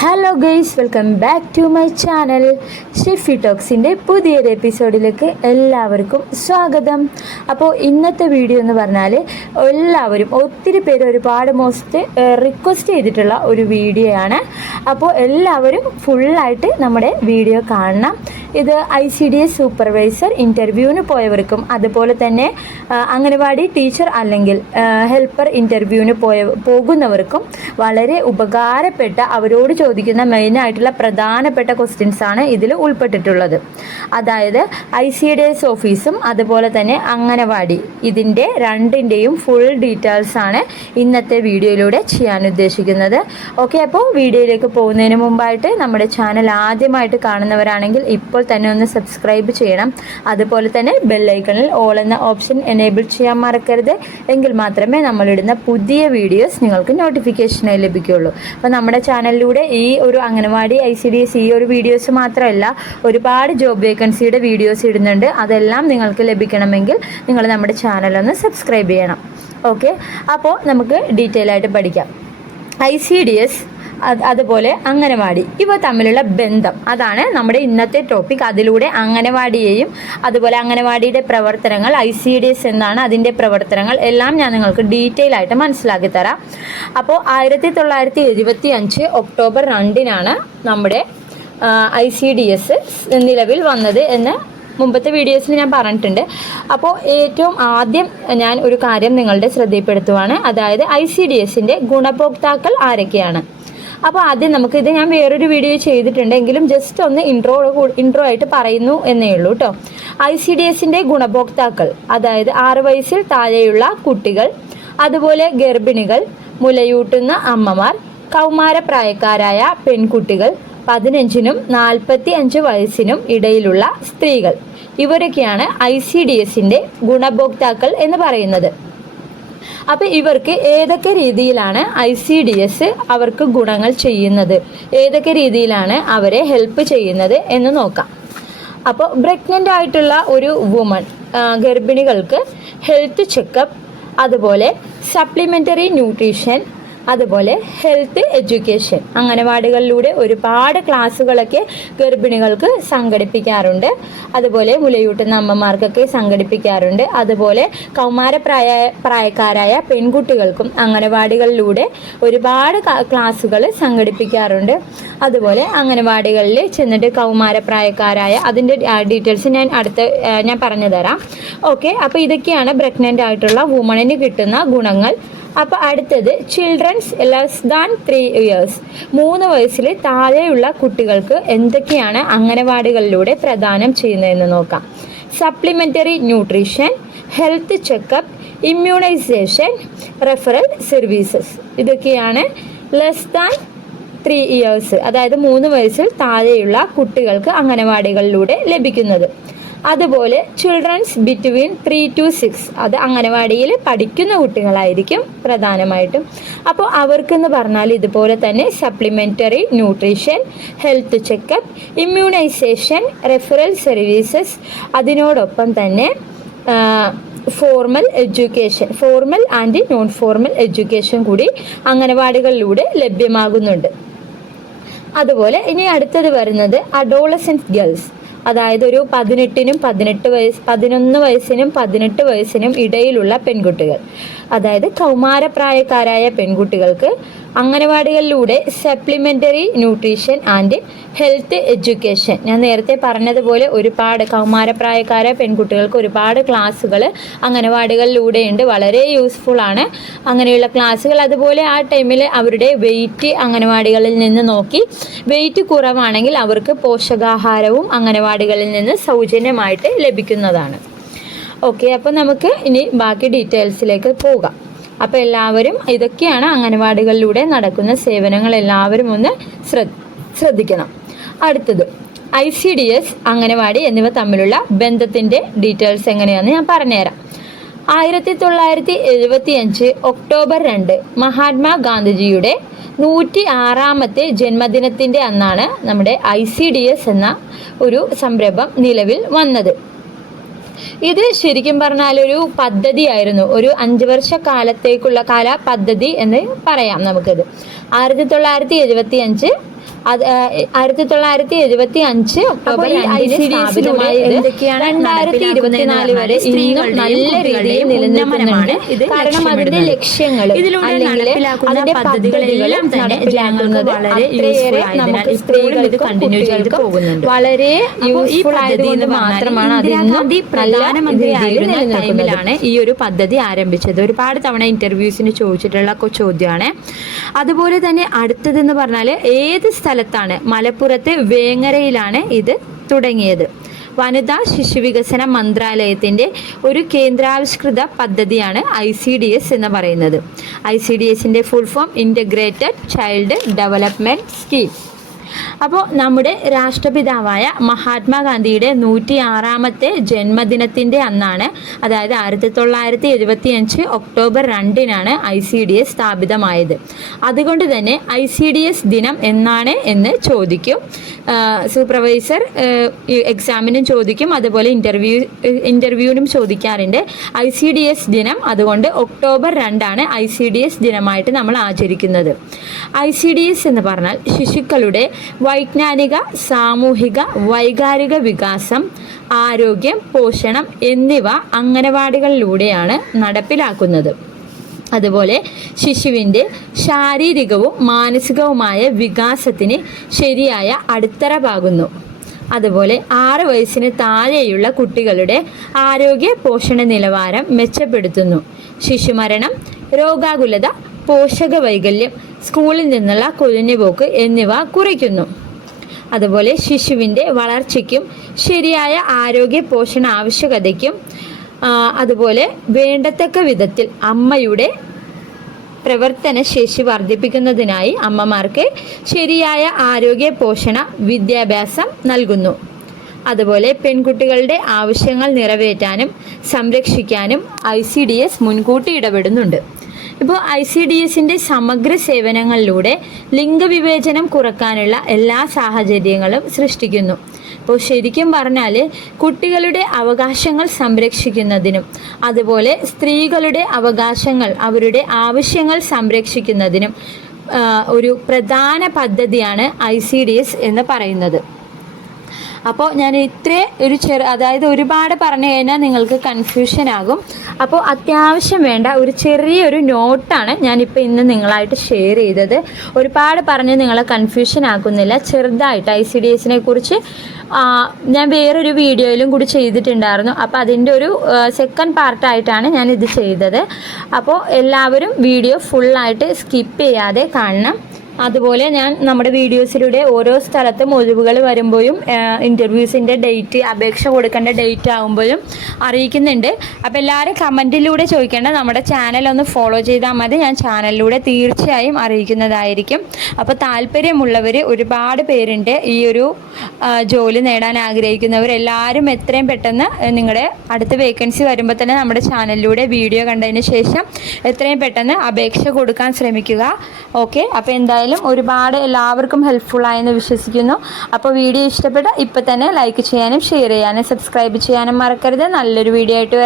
Hello guys welcome back to my channel Shifi ടോക്സിന്റെ പുതിയൊരു എപ്പിസോഡിലേക്ക് എല്ലാവർക്കും സ്വാഗതം. അപ്പോൾ ഇന്നത്തെ വീഡിയോ എന്ന് പറഞ്ഞാൽ എല്ലാവരും ഒത്തിരി പേര് ഒരുപാട് മോസ്റ്റ് റിക്വസ്റ്റ് ചെയ്തിട്ടുള്ള ഒരു വീഡിയോ ആണ്. അപ്പോൾ എല്ലാവരും ഫുള്ളായിട്ട് നമ്മുടെ വീഡിയോ കാണണം. ഇത് I C D S supervisor ഇന്റർവ്യൂവിന് പോയവർക്കും അതുപോലെ തന്നെ അംഗനവാടി ടീച്ചർ അല്ലെങ്കിൽ ഹെൽപ്പർ ഇന്റർവ്യൂവിന് പോയ പോകുന്നവർക്കും വളരെ ഉപകാരപ്പെട്ട അവരോട് ചോദിക്കുന്ന മെയിനായിട്ടുള്ള പ്രധാനപ്പെട്ട ക്വസ്റ്റ്യൻസ് ആണ് ഇതിൽ ഉൾപ്പെട്ടിട്ടുള്ളത്. അതായത് ഐ സി ഡി എസ് ഓഫീസും അതുപോലെ തന്നെ അംഗനവാടി ഇതിന്റെ രണ്ടിന്റെയും ഫുൾ ഡീറ്റെയിൽസ് ആണ് ഇന്നത്തെ വീഡിയോയിലൂടെ ചെയ്യാൻ ഉദ്ദേശിക്കുന്നത്. ഓക്കെ അപ്പോൾ വീഡിയോയിലേക്ക് പോകുന്നതിന് മുമ്പായിട്ട് നമ്മുടെ ചാനൽ ആദ്യമായിട്ട് കാണുന്നവരാണെങ്കിൽ ഇപ്പോൾ തന്നെ ഒന്ന് സബ്സ്ക്രൈബ് ചെയ്യണം. അതുപോലെ തന്നെ ബെല്ലൈക്കണിൽ ഓൾ എന്ന ഓപ്ഷൻ എനേബിൾ ചെയ്യാൻ മറക്കരുത്. എങ്കിൽ മാത്രമേ നമ്മളിടുന്ന പുതിയ വീഡിയോസ് നിങ്ങൾക്ക് നോട്ടിഫിക്കേഷനായി ലഭിക്കുകയുള്ളൂ. അപ്പോൾ നമ്മുടെ ചാനലിലൂടെ ഈ ഒരു anganwadi I C D S ഈ ഒരു വീഡിയോസ് മാത്രമല്ല ഒരുപാട് ജോബ് വേക്കൻസിയുടെ വീഡിയോസ് ഇടുന്നുണ്ട്. അതെല്ലാം നിങ്ങൾക്ക് ലഭിക്കണമെങ്കിൽ നിങ്ങൾ നമ്മുടെ ചാനലൊന്ന് സബ്സ്ക്രൈബ് ചെയ്യണം. ഓക്കെ അപ്പോൾ നമുക്ക് ഡീറ്റെയിൽ ആയിട്ട് പഠിക്കാം. ഐ സി ഡി എസ് അതുപോലെ അംഗനവാടി. ഇവ തമ്മിലുള്ള ബന്ധം. അതാണ് നമ്മുടെ ഇന്നത്തെ ടോപ്പിക് അതിലൂടെ അംഗനവാടിയെയും അതുപോലെ അംഗനവാടിയുടെ പ്രവർത്തനങ്ങൾ ഐ സി ഡി എസ് എന്താണ് അതിന്റെ പ്രവർത്തനങ്ങൾ എല്ലാം ഞാൻ നിങ്ങൾക്ക് ഡീറ്റെയിൽ ആയിട്ട് മനസ്സിലാക്കി തരാം. അപ്പോൾ ആയിരത്തി തൊള്ളായിരത്തി എഴുപത്തി അഞ്ച് ഒക്ടോബർ രണ്ടിനാണ് നമ്മുടെ ഐ സി ഡി എസ് നിലവിൽ വന്നത് എന്ന് മുമ്പത്തെ വീഡിയോസിൽ ഞാൻ പറഞ്ഞിട്ടുണ്ട്. അപ്പോൾ ഏറ്റവും ആദ്യം ഞാൻ ഒരു കാര്യം നിങ്ങളുടെ ശ്രദ്ധയിൽപ്പെടുത്തുവാണ്. അതായത് ഐ സി ഡി എസിന്റെ ഗുണഭോക്താക്കൾ ആരൊക്കെയാണ്? അപ്പോൾ ആദ്യം നമുക്ക് ഇത് ഞാൻ വേറൊരു വീഡിയോ ചെയ്തിട്ടുണ്ട്. എങ്കിലും ജസ്റ്റ് ഒന്ന് ഇൻട്രോ ഇൻട്രോ ആയിട്ട് പറയുന്നു എന്നേ ഉള്ളൂ കേട്ടോ ഐ സി ഡി എസിന്റെ ഗുണഭോക്താക്കൾ അതായത് ആറ് വയസ്സിൽ താഴെയുള്ള കുട്ടികൾ അതുപോലെ ഗർഭിണികൾ മുലയൂട്ടുന്ന അമ്മമാർ കൗമാരപ്രായക്കാരായ പെൺകുട്ടികൾ പതിനഞ്ചിനും നാൽപ്പത്തി അഞ്ച് വയസ്സിനും ഇടയിലുള്ള സ്ത്രീകൾ. ഇവരൊക്കെയാണ് ഐ സി ഡി എസിന്റെ ഗുണഭോക്താക്കൾ എന്ന് പറയുന്നത്. അപ്പോൾ ഇവർക്ക് ഏതൊക്കെ രീതിയിലാണ് ഐ സി ഡി എസ് അവർക്ക് ഗുണങ്ങൾ ചെയ്യുന്നത്? ഏതൊക്കെ രീതിയിലാണ് അവരെ ഹെൽപ്പ് ചെയ്യുന്നത് എന്ന് നോക്കാം. അപ്പോൾ പ്രഗ്നന്റ് ആയിട്ടുള്ള ഒരു വുമൺ ഗർഭിണികൾക്ക് ഹെൽത്ത് ചെക്കപ്പ് അതുപോലെ സപ്ലിമെന്ററി ന്യൂട്രീഷൻ അതുപോലെ ഹെൽത്ത് എഡ്യൂക്കേഷൻ അംഗനവാടികളിലൂടെ ഒരുപാട് ക്ലാസ്സുകളൊക്കെ ഗർഭിണികൾക്ക് സംഘടിപ്പിക്കാറുണ്ട്. അതുപോലെ മുലയൂട്ടുന്ന അമ്മമാർക്കൊക്കെ സംഘടിപ്പിക്കാറുണ്ട്. അതുപോലെ കൗമാരപ്രായ പ്രായക്കാരായ പെൺകുട്ടികൾക്കും അംഗനവാടികളിലൂടെ ഒരുപാട് ക്ലാസ്സുകൾ സംഘടിപ്പിക്കാറുണ്ട്. അതുപോലെ അംഗനവാടികളിൽ ചെന്നിട്ട് കൗമാരപ്രായക്കാരായ അതിന്റെ ഡീറ്റെയിൽസ് ഞാൻ അടുത്ത ഞാൻ പറഞ്ഞു തരാം ഓക്കെ അപ്പോൾ ഇതൊക്കെയാണ് പ്രഗ്നന്റ് ആയിട്ടുള്ള വുമണിന് കിട്ടുന്ന ഗുണങ്ങൾ. അപ്പോൾ അടുത്തത് childrens less than three years മൂന്ന് വയസ്സിൽ താഴെയുള്ള കുട്ടികൾക്ക് എന്തൊക്കെയാണ് അംഗനവാടികളിലൂടെ പ്രദാനം ചെയ്യുന്നതെന്ന് നോക്കാം. Supplementary nutrition health checkup immunisation referral services ഇതൊക്കെയാണ് ലെസ് ദാൻ ത്രീ ഇയേഴ്സ് അതായത് മൂന്ന് വയസ്സിൽ താഴെയുള്ള കുട്ടികൾക്ക് അംഗനവാടികളിലൂടെ ലഭിക്കുന്നത്. അതുപോലെ childrens between three to six അത് അംഗനവാടിയിൽ പഠിക്കുന്ന കുട്ടികളായിരിക്കും പ്രധാനമായിട്ടും. അപ്പോൾ അവർക്കെന്ന് പറഞ്ഞാൽ ഇതുപോലെ തന്നെ supplementary nutrition health checkup immunisation referral services അതിനോടൊപ്പം തന്നെ formal education formal and non formal education കൂടി അംഗനവാടികളിലൂടെ ലഭ്യമാകുന്നുണ്ട്. അതുപോലെ ഇനി അടുത്തത് വരുന്നത് അഡോളസൻസ് ഗേൾസ് അതായത് ഒരു പതിനെട്ടിനും പതിനെട്ട് വയസ്സ് പതിനൊന്ന് വയസ്സിനും പതിനെട്ട് വയസ്സിനും ഇടയിലുള്ള പെൺകുട്ടികൾ. അതായത് കൗമാരപ്രായക്കാരായ പെൺകുട്ടികൾക്ക് അംഗനവാടികളിലൂടെ supplementary nutrition and health education ഞാൻ നേരത്തെ പറഞ്ഞതുപോലെ ഒരുപാട് കൗമാരപ്രായക്കാരായ പെൺകുട്ടികൾക്ക് ഒരുപാട് ക്ലാസ്സുകൾ അംഗനവാടികളിലൂടെയുണ്ട്. വളരെ യൂസ്ഫുൾ ആണ്. അങ്ങനെയുള്ള ക്ലാസ്സുകൾ അതുപോലെ ആ ടൈമിൽ അവരുടെ വെയിറ്റ് അംഗനവാടികളിൽ നിന്ന് നോക്കി വെയിറ്റ് കുറവാണെങ്കിൽ അവർക്ക് പോഷകാഹാരവും അംഗനവാടികളിൽ നിന്ന് സൗജന്യമായിട്ട് ലഭിക്കുന്നതാണ്. ഓക്കെ അപ്പോൾ നമുക്ക് ഇനി ബാക്കി ഡീറ്റെയിൽസിലേക്ക് പോകാം. അപ്പോൾ എല്ലാവരും ഇതൊക്കെയാണ് അംഗനവാടികളിലൂടെ നടക്കുന്ന സേവനങ്ങൾ. എല്ലാവരും ഒന്ന് ശ്രദ്ധിക്കണം. അടുത്തത് I C D S anganwadi എന്നിവ തമ്മിലുള്ള ബന്ധത്തിന്റെ ഡീറ്റെയിൽസ് എങ്ങനെയാണെന്ന് ഞാൻ പറഞ്ഞുതരാം. ആയിരത്തി തൊള്ളായിരത്തി എഴുപത്തി അഞ്ച് ഒക്ടോബർ രണ്ട് മഹാത്മാ ഗാന്ധിജിയുടെ നൂറ്റി ആറാമത്തെ ജന്മദിനത്തിന്റെ അന്നാണ് നമ്മുടെ ഐ സി ഡി എസ് എന്ന ഒരു സംരംഭം നിലവിൽ വന്നത്. ഇത് ശരിക്കും പറഞ്ഞാൽ ഒരു പദ്ധതിയായിരുന്നു. ഒരു അഞ്ച് വർഷ കാലത്തേക്കുള്ള കാല പദ്ധതി എന്ന് പറയാം നമുക്കിത്. ആയിരത്തി തൊള്ളായിരത്തി എഴുപത്തി അഞ്ച് അത് ആയിരത്തി തൊള്ളായിരത്തി എഴുപത്തി അഞ്ച് ഒക്ടോബർ രണ്ടായിരത്തി ഇരുപത്തിനാല് വരെ ഇന്നും നല്ല രീതിയിൽ നിലനിൽക്കുന്നുണ്ട്. കാരണം അതിന്റെ. ലക്ഷ്യങ്ങൾ അല്ലെങ്കിൽ അതിന്റെ പദ്ധതികളെല്ലാം നടപ്പിലാക്കുന്നത് അത്രയേറെ നമുക്ക് ഇത് സ്ത്രീകൾക്കും ചെയ്ത് കുട്ടികൾക്കും. വളരെ യൂസ്ഫുൾ ആയതുകൊണ്ട് മാത്രമാണ് അത് ഇന്നും പ്രധാനമന്ത്രി ആയിരുന്ന ടൈമിലാണ് ഈ ഒരു പദ്ധതി ആരംഭിച്ചത്. ഒരുപാട് തവണ ഇന്റർവ്യൂസിന് ചോദിച്ചിട്ടുള്ള ചോദ്യമാണ്. അതുപോലെ തന്നെ അടുത്തതെന്ന് പറഞ്ഞാൽ ഏത് സ്ഥലത്താണ് മലപ്പുറത്തെ വേങ്ങരയിലാണ് ഇത് തുടങ്ങിയത്. വനിതാ ശിശുവികസന മന്ത്രാലയത്തിന്റെ ഒരു കേന്ദ്രാവിഷ്കൃത പദ്ധതിയാണ് ഐ സി ഡി എസ് എന്ന് പറയുന്നത്. ഐ സി ഡി എസിന്റെ full form integrated child development scheme അപ്പോൾ നമ്മുടെ രാഷ്ട്രപിതാവായ മഹാത്മാഗാന്ധിയുടെ നൂറ്റി ആറാമത്തെ ജന്മദിനത്തിന്റെ അന്നാണ് അതായത് ആയിരത്തി തൊള്ളായിരത്തി എഴുപത്തി അഞ്ച് ഒക്ടോബർ രണ്ടിനാണ് ഐ സി ഡി എസ് സ്ഥാപിതമായത്. അതുകൊണ്ട് തന്നെ ഐ സി ഡി എസ് ദിനം എന്നാണ് എന്ന് ചോദിക്കും. സൂപ്പർവൈസർ എക്സാമിനും ചോദിക്കും അതുപോലെ ഇന്റർവ്യൂ ഇന്റർവ്യൂവിനും ചോദിക്കാറുണ്ട്. ഐ സി ഡി എസ് ദിനം അതുകൊണ്ട് ഒക്ടോബർ രണ്ടാണ് ഐ സി ഡി എസ് ദിനമായിട്ട് നമ്മൾ ആചരിക്കുന്നത്. ഐ സി ഡി എസ് എന്ന് പറഞ്ഞാൽ ശിശുക്കളുടെ വൈജ്ഞാനിക സാമൂഹിക വൈകാരിക വികാസം ആരോഗ്യം പോഷണം എന്നിവ അംഗനവാടികളിലൂടെയാണ് നടപ്പിലാക്കുന്നത്. അതുപോലെ ശിശുവിന്റെ ശാരീരികവും മാനസികവുമായ വികാസത്തിന് ശരിയായ അടിത്തറ പാകുന്നു അതുപോലെ ആറ് വയസ്സിന് താഴെയുള്ള കുട്ടികളുടെ ആരോഗ്യ പോഷണ നിലവാരം മെച്ചപ്പെടുത്തുന്നു. ശിശുമരണം രോഗാകുലത പോഷക വൈകല്യം സ്കൂളിൽ നിന്നുള്ള കൊഴിഞ്ഞുപോക്ക് എന്നിവ കുറയ്ക്കുന്നു. അതുപോലെ ശിശുവിന്റെ വളർച്ചയ്ക്കും ശരിയായ ആരോഗ്യ പോഷണ ആവശ്യകതയ്ക്കും അതുപോലെ വേണ്ടത്തക്ക വിധത്തിൽ അമ്മയുടെ പ്രവർത്തന ശേഷി വർദ്ധിപ്പിക്കുന്നതിനായി അമ്മമാർക്ക് ശരിയായ ആരോഗ്യ പോഷണ വിദ്യാഭ്യാസം നൽകുന്നു. അതുപോലെ പെൺകുട്ടികളുടെ ആവശ്യങ്ങൾ നിറവേറ്റാനും സംരക്ഷിക്കാനും ഐ സി ഡി എസ് മുൻകൂട്ടി ഇടപെടുന്നുണ്ട്. ഇപ്പോൾ ഐ സി ഡി എസിന്റെ സമഗ്ര സേവനങ്ങളിലൂടെ ലിംഗവിവേചനം കുറക്കാനുള്ള എല്ലാ സാഹചര്യങ്ങളും സൃഷ്ടിക്കുന്നു. അപ്പോൾ ശരിക്കും പറഞ്ഞാൽ കുട്ടികളുടെ അവകാശങ്ങൾ സംരക്ഷിക്കുന്നതിനും അതുപോലെ സ്ത്രീകളുടെ അവകാശങ്ങൾ അവരുടെ ആവശ്യങ്ങൾ സംരക്ഷിക്കുന്നതിനും ഒരു പ്രധാന പദ്ധതിയാണ് ഐ സി ഡി എസ് എന്ന് പറയുന്നത്. അപ്പോൾ ഞാൻ ഇത്രേ ഒരു ചെറു അതായത് ഒരുപാട് പറഞ്ഞു കഴിഞ്ഞാൽ നിങ്ങൾക്ക് കൺഫ്യൂഷൻ ആകും. അപ്പോൾ അത്യാവശ്യം വേണ്ട ഒരു ചെറിയൊരു നോട്ടാണ് ഞാനിപ്പോൾ ഇന്ന് നിങ്ങളായിട്ട് ഷെയർ ചെയ്തത്. ഒരുപാട് പറഞ്ഞ് നിങ്ങളെ കൺഫ്യൂഷൻ ആക്കുന്നില്ല. ചെറുതായിട്ട് ഐ സി ഡി എസിനെ കുറിച്ച് ഞാൻ വേറൊരു വീഡിയോയിലും കൂടി ചെയ്തിട്ടുണ്ടായിരുന്നു. അപ്പോൾ അതിന്റെ ഒരു സെക്കൻഡ് പാർട്ടായിട്ടാണ് ഞാൻ ഇത് ചെയ്തത്. അപ്പോൾ എല്ലാവരും വീഡിയോ ഫുള്ളായിട്ട് സ്കിപ്പ് ചെയ്യാതെ കാണണം. അതുപോലെ ഞാൻ നമ്മുടെ വീഡിയോസിലൂടെ ഓരോ സ്ഥലത്തും ഒഴിവുകൾ വരുമ്പോഴും ഇന്റർവ്യൂസിന്റെ ഡേറ്റ് അപേക്ഷ കൊടുക്കേണ്ട ഡേറ്റ് ആകുമ്പോഴും അറിയിക്കുന്നുണ്ട്. അപ്പോൾ എല്ലാവരും കമന്റിലൂടെ ചോദിക്കേണ്ട നമ്മുടെ ചാനൽ ഒന്ന് ഫോളോ ചെയ്താൽ മതി. ഞാൻ ചാനലിലൂടെ തീർച്ചയായും അറിയിക്കുന്നതായിരിക്കും. അപ്പോൾ താല്പര്യമുള്ളവർ ഒരുപാട് പേരുണ്ട് ഈ ഒരു ജോലി നേടാൻ ആഗ്രഹിക്കുന്നവർ എല്ലാവരും എത്രയും പെട്ടെന്ന് നിങ്ങളുടെ അടുത്ത വേക്കൻസി വരുമ്പോൾ തന്നെ നമ്മുടെ ചാനലിലൂടെ വീഡിയോ കണ്ടതിന് ശേഷം എത്രയും പെട്ടെന്ന് അപേക്ഷ കൊടുക്കാൻ ശ്രമിക്കുക. ഓക്കെ അപ്പോൾ എന്തായാലും ഒരുപാട് എല്ലാവർക്കും ഹെൽപ്ഫുള്ളായെന്ന് വിശ്വസിക്കുന്നു അപ്പോൾ വീഡിയോ ഇഷ്ടപ്പെട്ട ഇപ്പം തന്നെ ലൈക്ക് ചെയ്യാനും ഷെയർ ചെയ്യാനും സബ്സ്ക്രൈബ് ചെയ്യാനും മറക്കരുത് നല്ലൊരു വീഡിയോ ആയിട്ട്.